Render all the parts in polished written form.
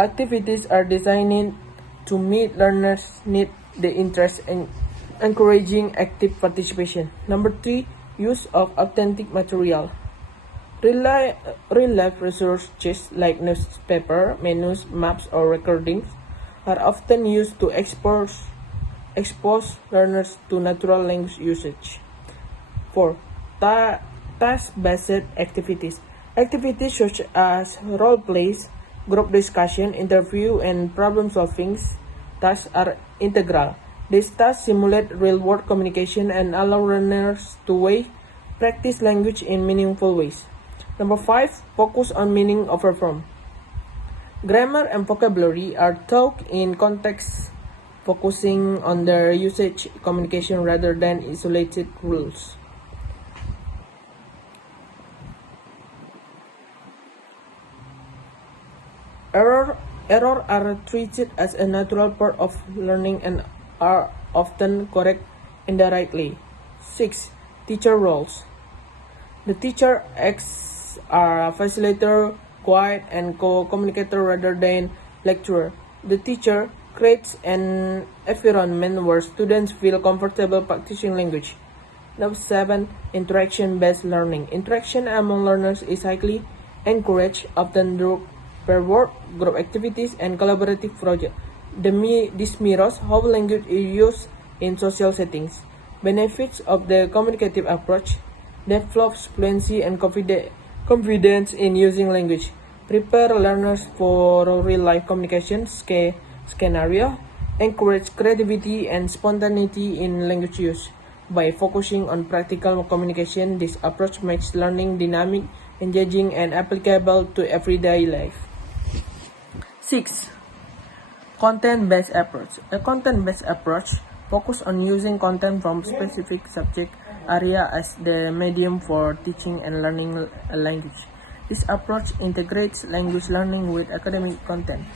Activities are designed to meet learners' need, the interest, and encouraging active participation. Number 3, use of authentic material. Real-life resources like newspaper, menus, maps, or recordings are often used to expose learners to natural language usage. 4. Task-based activities. Activities such as role plays, group discussion, interview, and problem-solving tasks are integral. These tasks simulate real-world communication and allow learners to practice language in meaningful ways. Number 5. Focus on meaning over form. Grammar and vocabulary are taught in context, focusing on their usage communication rather than isolated rules. Error are treated as a natural part of learning and are often corrected indirectly. 6. Teacher roles. The teacher acts as a facilitator, guide, and co-communicator rather than lecturer. The teacher creates an environment where students feel comfortable practicing language. Number 7. Interaction-based learning. Interaction among learners is highly encouraged, often through pair work, group activities, and collaborative projects. This mirrors how language is used in social settings. Benefits of the communicative approach: develops fluency and confidence in using language, prepare learners for real-life communication scenario, encourage creativity and spontaneity in language use. By focusing on practical communication, this approach makes learning dynamic, engaging, and applicable to everyday life. 6. Content-based approach. A content-based approach focuses on using content from specific subject area as the medium for teaching and learning a language. This approach integrates language learning with academic content,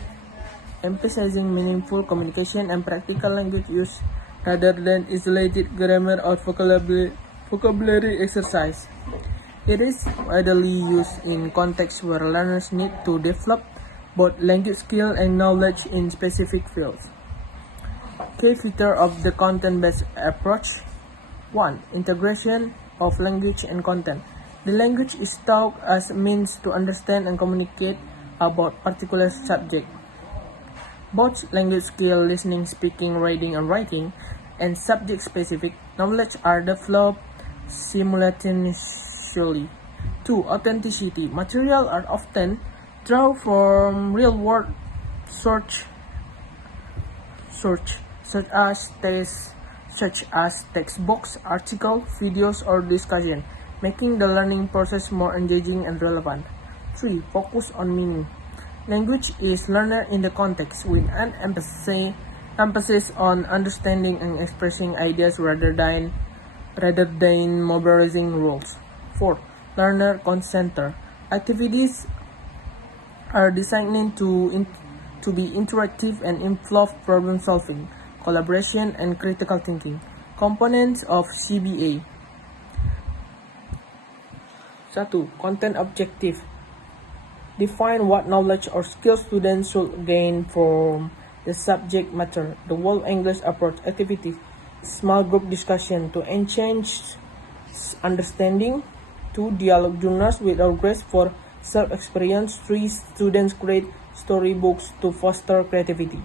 emphasizing meaningful communication and practical language use rather than isolated grammar or vocabulary exercise. It is widely used in contexts where learners need to develop both language skill and knowledge in specific fields. Key feature of the content-based approach: 1. Integration of language and content. The language is taught as a means to understand and communicate about particular subject. Both language skill, listening, speaking, reading, and writing, and subject-specific knowledge are developed simultaneously. 2. Authenticity. Material are often drawn from real-world sources such as textbooks, articles, videos, or discussion, making the learning process more engaging and relevant. 3. Focus on meaning. Language is learned in the context with an emphasis on understanding and expressing ideas rather than memorizing rules. 4. Learner consenter. Activities are designed to be interactive and involve problem solving, collaboration, and critical thinking. Components of CBA. 1. Content objective. Define what knowledge or skills students should gain from the subject matter. The World English Approach activity. Small group discussion to enhance understanding. 2. Dialogue journals with progress for self-experience. 3. Students create storybooks to foster creativity.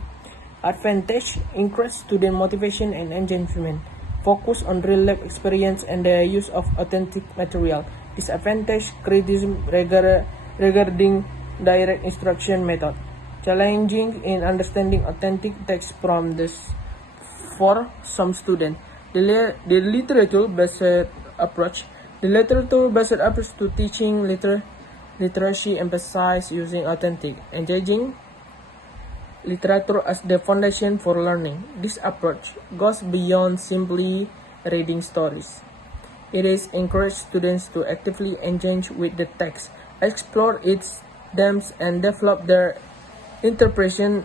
Advantage: increase student motivation and engagement. Focus on real-life experience and the use of authentic material. Disadvantage: criticism regarding direct instruction method. Challenging in understanding authentic text from this for some students. The literature-based approach. The literature-based approach to teaching literacy emphasizes using authentic, engaging literature as the foundation for learning. This approach goes beyond simply reading stories. It is encouraged students to actively engage with the text, explore its depths, and develop their interpretation.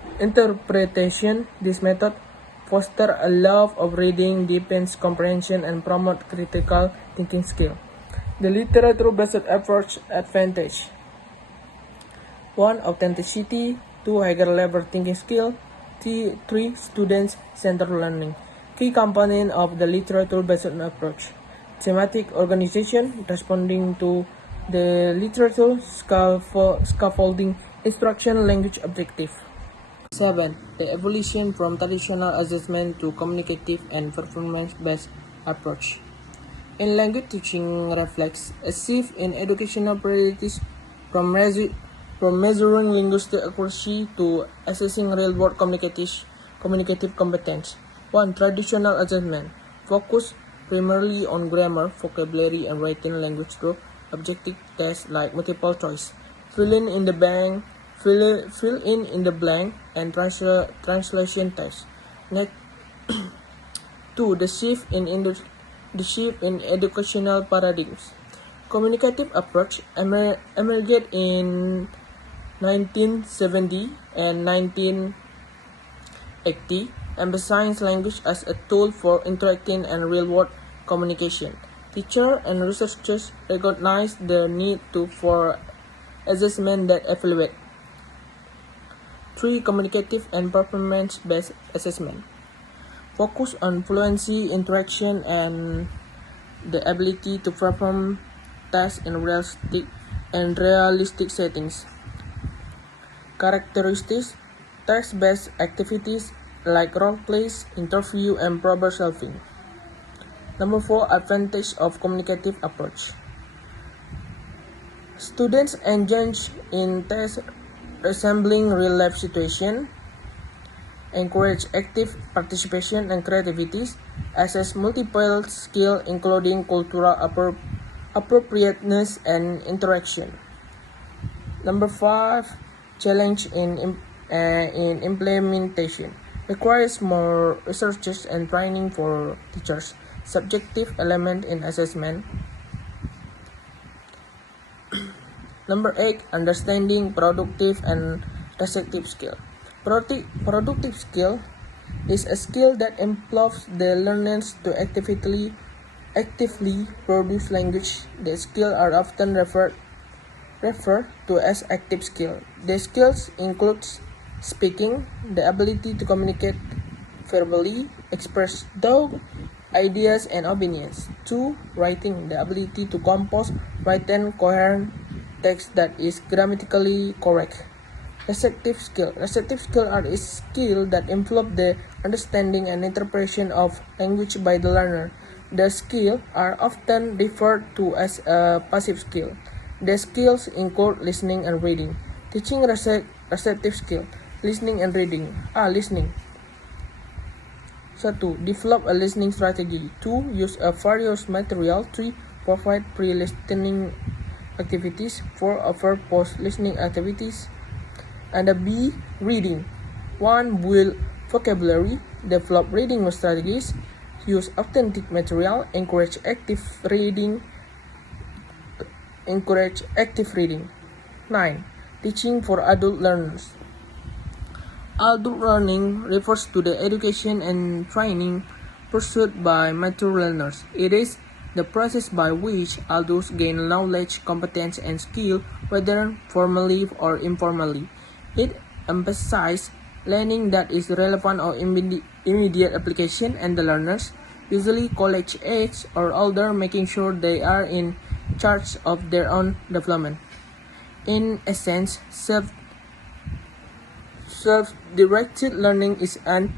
This method fosters a love of reading, deepens comprehension, and promotes critical thinking skill. The literature-based approach advantage: 1. Authenticity. 2. Higher level thinking skill. 3. Student-centered learning. Key component of the literature-based approach. Thematic organization, responding to the literature, scaffolding, instruction, language objective. 7. The evolution from traditional assessment to communicative and performance-based approach. In language teaching reflects a shift in educational priorities from measuring linguistic accuracy to assessing real-world communicative competence. 1. Traditional assessment focus primarily on grammar, vocabulary, and written language through objective tests like multiple choice, fill in the blank, and translation tests. Next, 2. The shift in educational paradigms. Communicative approach emerged in 1970 and 1980, emphasizing language as a tool for interacting and real-world communication. Teachers and researchers recognize the need for assessment that evaluate. 3. Communicative and performance-based assessment. Focus on fluency, interaction, and the ability to perform tasks in realistic settings. Characteristics: text-based activities like role plays, interview, and problem solving. 4. Advantage of communicative approach. Students engage in tasks resembling real-life situations, encourage active participation and creativity, assess multiple skills including cultural appropriateness and interaction. 5. Challenge in implementation. Requires more research and training for teachers. Subjective element in assessment. 8. Understanding productive and receptive skill. Productive skill is a skill that employs the learners to actively produce language. The skills are often referred to as active skill. The skills include speaking, the ability to communicate verbally, express thoughts, ideas, and opinions. 2. Writing, the ability to compose written coherent text that is grammatically correct. Receptive skill are a skill that involve the understanding and interpretation of language by the learner. The skills are often referred to as a passive skill. The skills include listening and reading. Teaching receptive skill, listening and reading. Listening. 1. Develop a listening strategy. 2. Use a various material. 3. Provide pre-listening activities. 4. Offer post-listening activities. And B. Reading. 1. Build vocabulary. Develop reading strategies. Use authentic material. Encourage active reading. 9. Teaching for adult learners. Adult learning refers to the education and training pursued by mature learners. It is the process by which adults gain knowledge, competence, and skill, whether formally or informally. It emphasizes learning that is relevant or immediate application, and the learners, usually college age or older, making sure they are in charge of their own development. In essence, self-directed learning is an